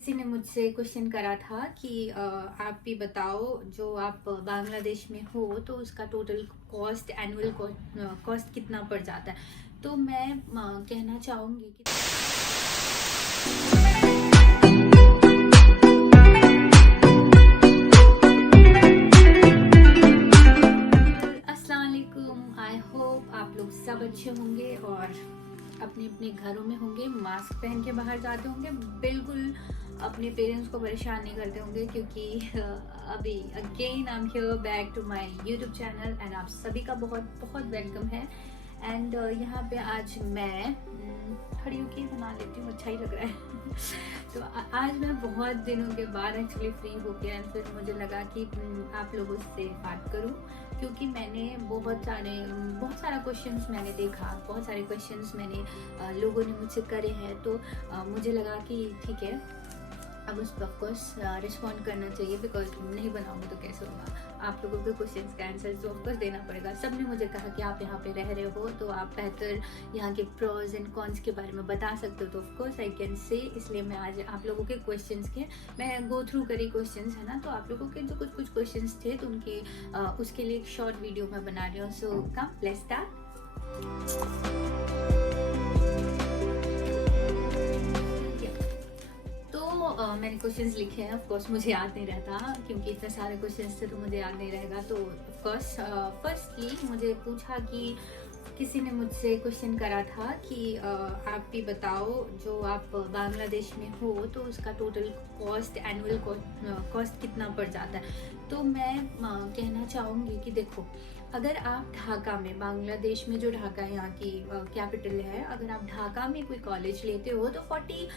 किसी ने मुझसे क्वेश्चन करा था कि आप भी बताओ, जो आप बांग्लादेश में हो तो उसका टोटल कॉस्ट, एनुअल कॉस्ट कितना पड़ जाता है। तो मैं कहना चाहूँगी कि अस्सलाम वालेकुम। आई होप आप लोग सब अच्छे होंगे और अपने अपने घरों में होंगे, मास्क पहन के बाहर जाते होंगे, बिल्कुल अपने पेरेंट्स को परेशान नहीं करते होंगे, क्योंकि अभी again I am here back to my YouTube channel and आप सभी का बहुत बहुत वेलकम है। एंड यहाँ पे आज मैं खड़ी होके बना लेती हूँ, अच्छा ही लग रहा है। तो आज मैं बहुत दिनों के बाद एक्चुअली फ्री हो गया एंड फिर मुझे लगा कि आप लोगों से बात करूँ, क्योंकि मैंने बहुत सारा क्वेश्चंस मैंने देखा, बहुत सारे क्वेश्चंस मैंने लोगों ने मुझसे करे हैं। तो मुझे लगा कि ठीक है, अब उस पर ऑफकोर्स रिस्पॉन्ड करना चाहिए, बिकॉज नहीं बनाऊंगी तो कैसे होगा। आप लोगों के क्वेश्चंस का आंसर तो ऑफकोर्स देना पड़ेगा। सब ने मुझे कहा कि आप यहाँ पे रह रहे हो तो आप बेहतर यहाँ के प्रोज एंड कॉन्स के बारे में बता सकते हो, तो ऑफकोर्स आई कैन से। इसलिए मैं आज आप लोगों के क्वेश्चंस के मैं गो थ्रू करी क्वेश्चंस है ना, तो आप लोगों के जो कुछ क्वेश्चंस थे तो उनके उसके लिए एक शॉर्ट वीडियो मैं बना रही हूँ। सो कम लेट्स स्टार्ट। मैंने क्वेश्चंस लिखे हैं। ऑफ कोर्स मुझे याद नहीं रहता, क्योंकि इतने सारे क्वेश्चंस थे तो मुझे याद नहीं रहेगा। तो ऑफ कोर्स फर्स्टली मुझे पूछा कि किसी ने मुझसे क्वेश्चन करा था कि आप भी बताओ, जो आप बांग्लादेश में हो तो उसका टोटल कॉस्ट, एनुअल कॉस्ट कितना पड़ जाता है। तो मैं कहना चाहूँगी कि देखो, अगर आप ढाका में, बांग्लादेश में जो ढाका यहाँ की कैपिटल है, अगर आप ढाका में कोई कॉलेज लेते हो तो 40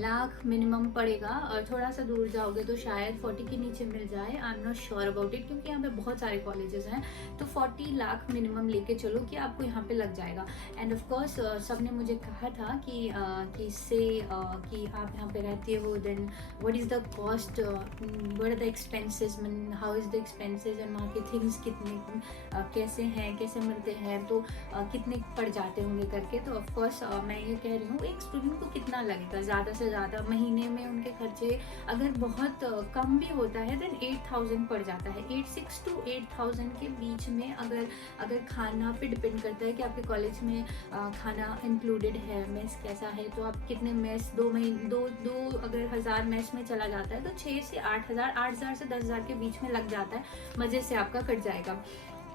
लाख मिनिमम पड़ेगा, और थोड़ा सा दूर जाओगे तो शायद 40 के नीचे मिल जाए। I am not sure about it, क्योंकि यहाँ पे बहुत सारे कॉलेजेस हैं। तो 40 लाख मिनिमम लेके चलो कि आपको यहाँ पे लग जाएगा। एंड ऑफ कोर्स सब ने मुझे कहा था कि कि आप यहाँ पे रहते हो, then what is the cost, what are the expenses, mean how is the expenses, and वहाँ के थिंग्स कितने कैसे हैं, कैसे मिलते हैं, तो कितने पड़ जाते होंगे करके। तो ऑफ कोर्स मैं ये कह रही हूँ, एक स्टूडेंट को कितना लगेगा, ज़्यादा से ज़्यादा महीने में उनके खर्चे अगर बहुत कम भी होता है देन 8000 पड़ जाता है। 86 to 8000 के बीच में। अगर खाना पे डिपेंड करता है कि आपके कॉलेज में खाना इंक्लूडेड है, मेस कैसा है, तो आप कितने मेस, दो अगर 1000 मेस में चला जाता है तो 6 से 8000 से 10,000 के बीच में लग जाता है, मज़े से आपका कट जाएगा।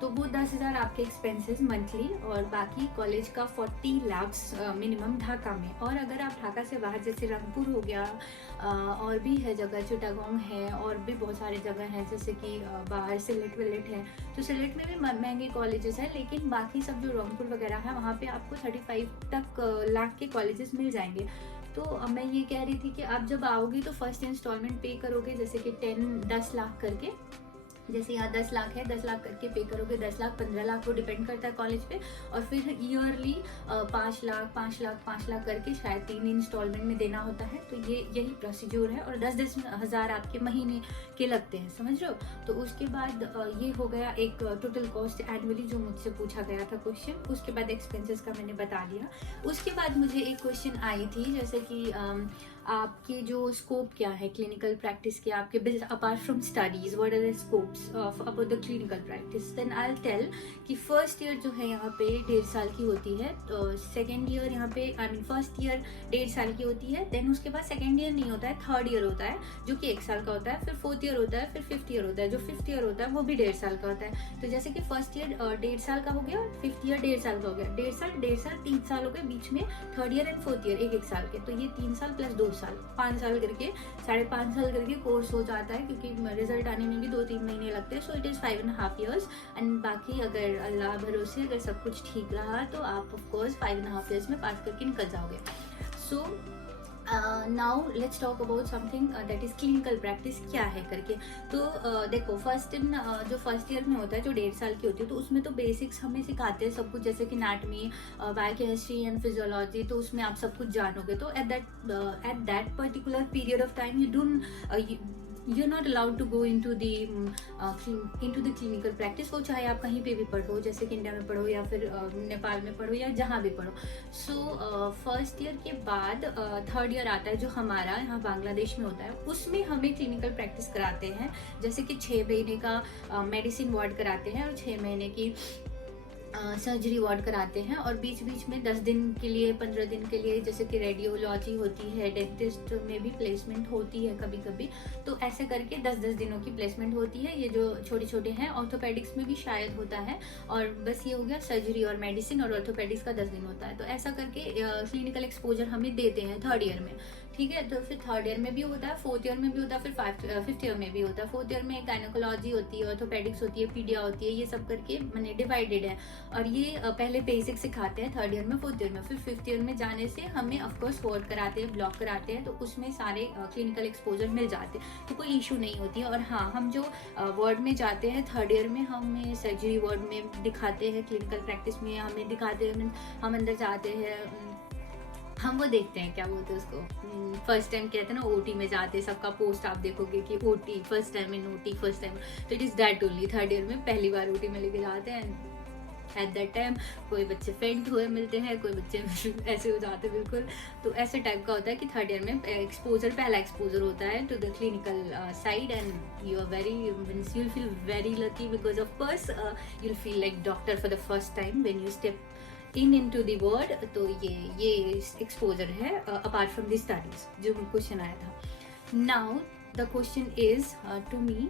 तो वो 10,000 आपके एक्सपेंसेस मंथली, और बाकी कॉलेज का 40 लाख्स मिनिमम ढाका में। और अगर आप ढाका से बाहर, जैसे रंगपुर हो गया, और भी है जगह, चिटागोंग है, और भी बहुत सारे जगह हैं, जैसे कि बाहर सिलेट विलेट है, तो सिलेट में भी महंगे कॉलेजेस हैं, लेकिन बाकी सब जो रंगपुर वगैरह है वहाँ पे आपको 35 तक लाख के कॉलेजेस मिल जाएंगे। तो मैं ये कह रही थी कि आप जब आओगी तो फर्स्ट इंस्टॉलमेंट पे करोगे, जैसे कि 10 लाख करके, जैसे यहाँ 10 लाख है, 10 लाख करके पे करोगे, 10 लाख 15 लाख, वो डिपेंड करता है कॉलेज पे। और फिर ईयरली 5 लाख करके शायद 3 इंस्टॉलमेंट में देना होता है। तो यही प्रोसीड्यूर है, और 10 हज़ार आपके महीने के लगते हैं, समझ रहे हो। तो उसके बाद ये हो गया एक टोटल कॉस्ट एनुअली, जो मुझसे पूछा गया था क्वेश्चन। उसके बाद एक्सपेंसेस का मैंने बता दिया। उसके बाद मुझे एक क्वेश्चन आई थी, जैसे कि आपके जो स्कोप क्या है क्लिनिकल प्रैक्टिस के, आपके apart from studies, what are the scopes of about the clinical practice. Then I will tell कि फर्स्ट ईयर जो है यहाँ पे 1.5 साल की होती है, तो सेकेंड ईयर यहाँ पे, आई मीन फर्स्ट ईयर 1.5 साल की होती है। देन उसके बाद सेकेंड ईयर नहीं होता है, थर्ड ईयर होता है, जो कि 1 साल का होता है। फिर फोर्थ ईयर होता है, फिर फिफ्थ ईयर होता है। जो फिफ्थ ईयर होता है वो भी 1.5 साल का होता है। तो जैसे कि फर्स्ट ईयर 1.5 साल का हो गया, फिफ्थ ईयर 1.5 साल का हो गया, 1.5 साल 3 साल हो गए, बीच में third year and fourth year 1 साल के। तो ये 3 साल प्लस 2 साल, 5 साल करके, 5.5 साल करके कोर्स हो जाता है, क्योंकि रिजल्ट आने में भी 2-3 महीने लगते हैं। So it is 5.5 years। And बाकी अगर अल्लाह भरोसे अगर सब कुछ ठीक रहा तो आप ऑफकोर्स 5.5 years में पास करके निकल जाओगे। So now let's talk about something that is clinical practice क्या है करके। तो देखो, जो फर्स्ट ईयर में होता है, जो 1.5 साल की होती है, तो उसमें तो बेसिक्स हमें सिखाते हैं सब कुछ, जैसे कि एनाटॉमी, बायोकेमिस्ट्री एंड फिजियोलॉजी। तो उसमें आप सब कुछ जानोगे। तो at that particular period of time you are not allowed to go into the clinical practice, वो चाहे आप कहीं पे भी पढ़ो, जैसे कि इंडिया में पढ़ो या फिर नेपाल में पढ़ो या जहाँ भी पढ़ो। सो फर्स्ट ईयर के बाद थर्ड ईयर आता है जो हमारा यहाँ बांग्लादेश में होता है, उसमें हमें क्लिनिकल प्रैक्टिस कराते हैं। जैसे कि 6 महीने का मेडिसिन वार्ड कराते हैं और 6 महीने की सर्जरी वार्ड कराते हैं, और बीच बीच में 10 दिन के लिए 15 दिन के लिए जैसे कि रेडियोलॉजी होती है, डेंटिस्ट में भी प्लेसमेंट होती है कभी कभी, तो ऐसे करके 10-10 दिनों की प्लेसमेंट होती है। ये जो छोटे छोटे हैं, ऑर्थोपेडिक्स में भी शायद होता है, और बस ये हो गया सर्जरी और मेडिसिन, और ऑर्थोपेडिक्स का 10 दिन होता है। तो ऐसा करके क्लिनिकल एक्सपोजर हमें देते हैं थर्ड ईयर में, ठीक है। तो फिर थर्ड ईयर में भी होता है, फोर्थ ईयर में भी होता है, फिर फिफ्थ ईयर में भी होता है। फोर्थ ईयर में गायनेकोलॉजी होती है, ऑर्थोपेडिक्स होती है, पीडिया होती है, ये सब करके मैंने डिवाइडेड है। और ये पहले बेसिक सिखाते हैं थर्ड ईयर में, फोर्थ ईयर में। फिर फिफ्थ ईयर में जाने से हमें ऑफकोर्स वार्ड कराते हैं, ब्लॉक कराते हैं, तो उसमें सारे क्लिनिकल एक्सपोजर मिल जाते हैं, तो कोई इशू नहीं होती है। और हाँ, हम जो वार्ड में जाते हैं थर्ड ईयर में, हमें सर्जरी वार्ड में दिखाते हैं, क्लिनिकल प्रैक्टिस में हमें दिखाते हैं, हम अंदर जाते हैं, हम वो देखते हैं, क्या बोलते हैं उसको, फर्स्ट टाइम कहते हैं ना, ओटी में जाते हैं, सबका पोस्ट आप देखोगे कि OT first time in OT first time, तो it is that only. Third year में पहली बार ओटी में लेके जाते हैं। एट दैट टाइम कोई बच्चे फेंट हुए मिलते हैं, कोई बच्चे ऐसे हो जाते हैं बिल्कुल, तो ऐसे टाइप का होता है कि थर्ड ईयर में एक्सपोजर, पहला एक्सपोजर होता है to the clinical side, and you are very means you will feel very lucky, because of course you will feel like doctor for the first time when you step into the word। तो ये exposure है apart from the studies, जो question आया था। Now the question is to me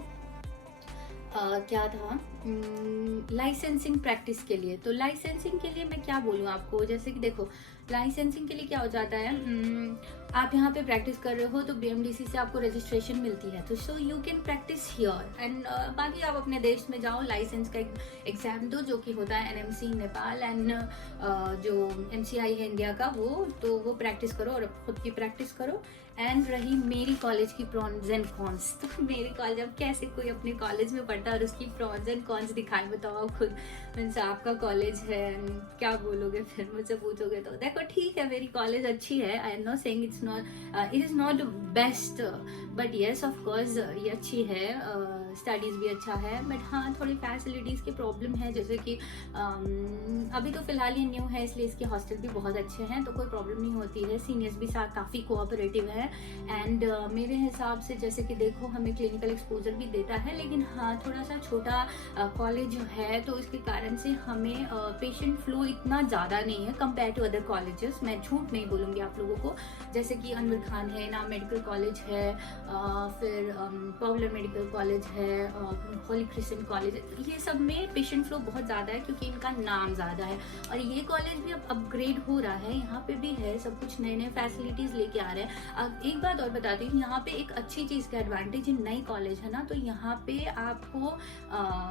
क्या था, licensing practice के लिए। तो लाइसेंसिंग के लिए मैं क्या बोलूँ आपको, जैसे कि देखो लाइसेंसिंग के लिए क्या हो जाता है, आप यहाँ पे प्रैक्टिस कर रहे हो तो BMDC से आपको रजिस्ट्रेशन मिलती है, तो so you can practice here, and बाकी आप अपने देश में जाओ, लाइसेंस का एग्जाम दो जो कि होता है NMC नेपाल, एंड जो MCI है इंडिया का, वो प्रैक्टिस करो और खुद की प्रैक्टिस करो। एंड रही मेरी कॉलेज की प्रॉन्स एंड कॉन्स, तो मेरी कॉलेज, अब कैसे कोई अपने कॉलेज में पढ़ता है और उसकी प्रॉन्स एंड कॉन्स दिखाए, बताओ आप खुद, मीन्स आपका कॉलेज है, क्या बोलोगे फिर, मुझसे पूछोगे तो देखो ठीक है, मेरी कॉलेज अच्छी है, I am not saying it is not best, but yes of course ये अच्छी है, स्टडीज़ भी अच्छा है, बट हाँ थोड़ी फैसिलिटीज़ की प्रॉब्लम है, जैसे कि अभी तो फिलहाल ये न्यू है, इसलिए इसके हॉस्टल भी बहुत अच्छे हैं, तो कोई प्रॉब्लम नहीं होती है, सीनियर्स भी साथ काफ़ी कोऑपरेटिव है। एंड मेरे हिसाब से जैसे कि देखो हमें क्लिनिकल एक्सपोजर भी देता है, लेकिन हाँ थोड़ा सा छोटा कॉलेज है, तो इसके कारण से हमें पेशेंट फ्लो इतना ज़्यादा नहीं है कंपेयर टू अदर कॉलेजेस। मैं झूठ नहीं बोलूँगी आप लोगों को, जैसे कि अनवर खान है, नाम मेडिकल कॉलेज है, फिर पॉपुलर मेडिकल कॉलेज है, होली क्रिश्चियन कॉलेज, ये सब में पेशेंट फ्लो बहुत ज़्यादा है क्योंकि इनका नाम ज़्यादा है। और ये कॉलेज भी अब अपग्रेड हो रहा है, यहाँ पे भी है सब कुछ, नए नए फैसिलिटीज़ लेके आ रहे हैं। अब एक बात और बताती हूँ, यहाँ पे एक अच्छी चीज़ का एडवांटेज, नई कॉलेज है ना, तो यहाँ पे आपको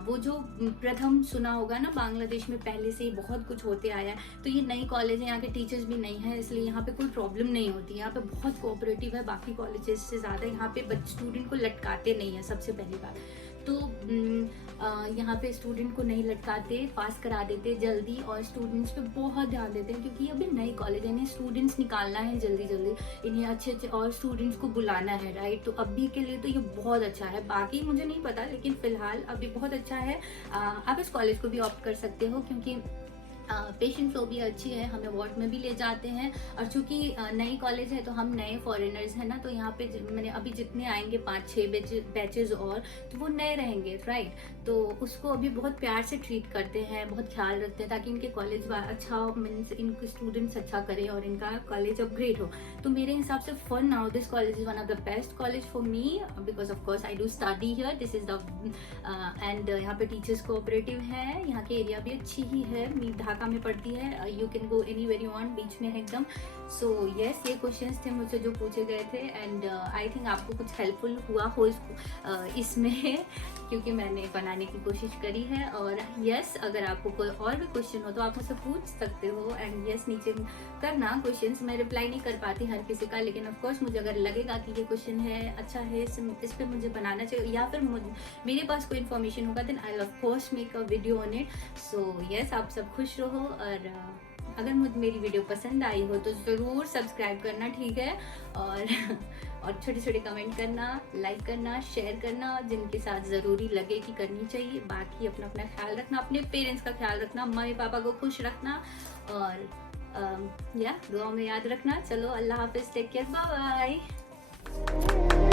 वो जो प्रथम सुना होगा ना, बांग्लादेश में पहले से ही बहुत कुछ होते आया है, तो ये नई कॉलेज है, यहाँ के टीचर्स भी नहीं है, इसलिए यहाँ पे कोई प्रॉब्लम नहीं होती, यहाँ पे बहुत कोऑपरेटिव है बाकी कॉलेजेस से ज़्यादा, यहाँ पे स्टूडेंट को लटकाते नहीं है, सबसे पहली बात तो यहाँ पे स्टूडेंट को नहीं लटकाते, पास करा देते जल्दी, और स्टूडेंट्स पे बहुत ध्यान देते हैं क्योंकि अभी नई कॉलेज है, इन्हें स्टूडेंट्स निकालना है जल्दी जल्दी, इन्हें अच्छे अच्छे और स्टूडेंट्स को बुलाना है, राइट। तो अभी के लिए तो ये बहुत अच्छा है, बाकी मुझे नहीं पता, लेकिन फिलहाल अभी बहुत अच्छा है। आप इस कॉलेज को भी ऑप्ट कर सकते हो क्योंकि पेशेंट फ्लो भी अच्छी है, हमें वार्ड में भी ले जाते हैं, और चूंकि नई कॉलेज है तो हम नए फॉरेनर्स हैं ना, तो यहाँ पे मैंने अभी जितने आएंगे 5-6 बैचेज और, तो वो नए रहेंगे, राइट। तो उसको अभी बहुत प्यार से ट्रीट करते हैं, बहुत ख्याल रखते हैं ताकि इनके कॉलेज अच्छा हो, मीन्स इनके स्टूडेंट्स अच्छा करें और इनका कॉलेज अपग्रेड हो। तो मेरे हिसाब से for now this college is one of the best college for me, because of course I do study here, this is the end यहाँ पे टीचर्स कोऑपरेटिव है, यहाँ की एरिया भी अच्छी ही है, ढाका में पड़ती है, you can go anywhere you want, बीच में है एकदम। सो यस, ये क्वेश्चंस थे मुझसे जो पूछे गए थे, एंड आई थिंक आपको कुछ हेल्पफुल हुआ हो इसमें क्योंकि मैंने बनाने की कोशिश करी है। और यस, अगर आपको कोई और भी क्वेश्चन हो तो आप मुझसे पूछ सकते हो, एंड यस नीचे करना क्वेश्चंस, मैं रिप्लाई नहीं कर पाती हर किसी का, लेकिन ऑफ कोर्स मुझे अगर लगेगा कि ये क्वेश्चन है अच्छा है, इस पर मुझे बनाना चाहिए, या फिर मेरे पास कोई इन्फॉर्मेशन होगा, then I of course make a video on it. So yes, आप सब खुश रहो, और अगर मुझे मेरी वीडियो पसंद आई हो तो ज़रूर सब्सक्राइब करना, ठीक है। और और छोटे छोटे कमेंट करना, लाइक करना, शेयर करना, जिनके साथ ज़रूरी लगे कि करनी चाहिए। बाकी अपना अपना ख्याल रखना, अपने पेरेंट्स का ख्याल रखना, मम्मी पापा को खुश रखना और या दुआ में याद रखना। चलो अल्लाह हाफिज़, टेक केयर, बाय बाय।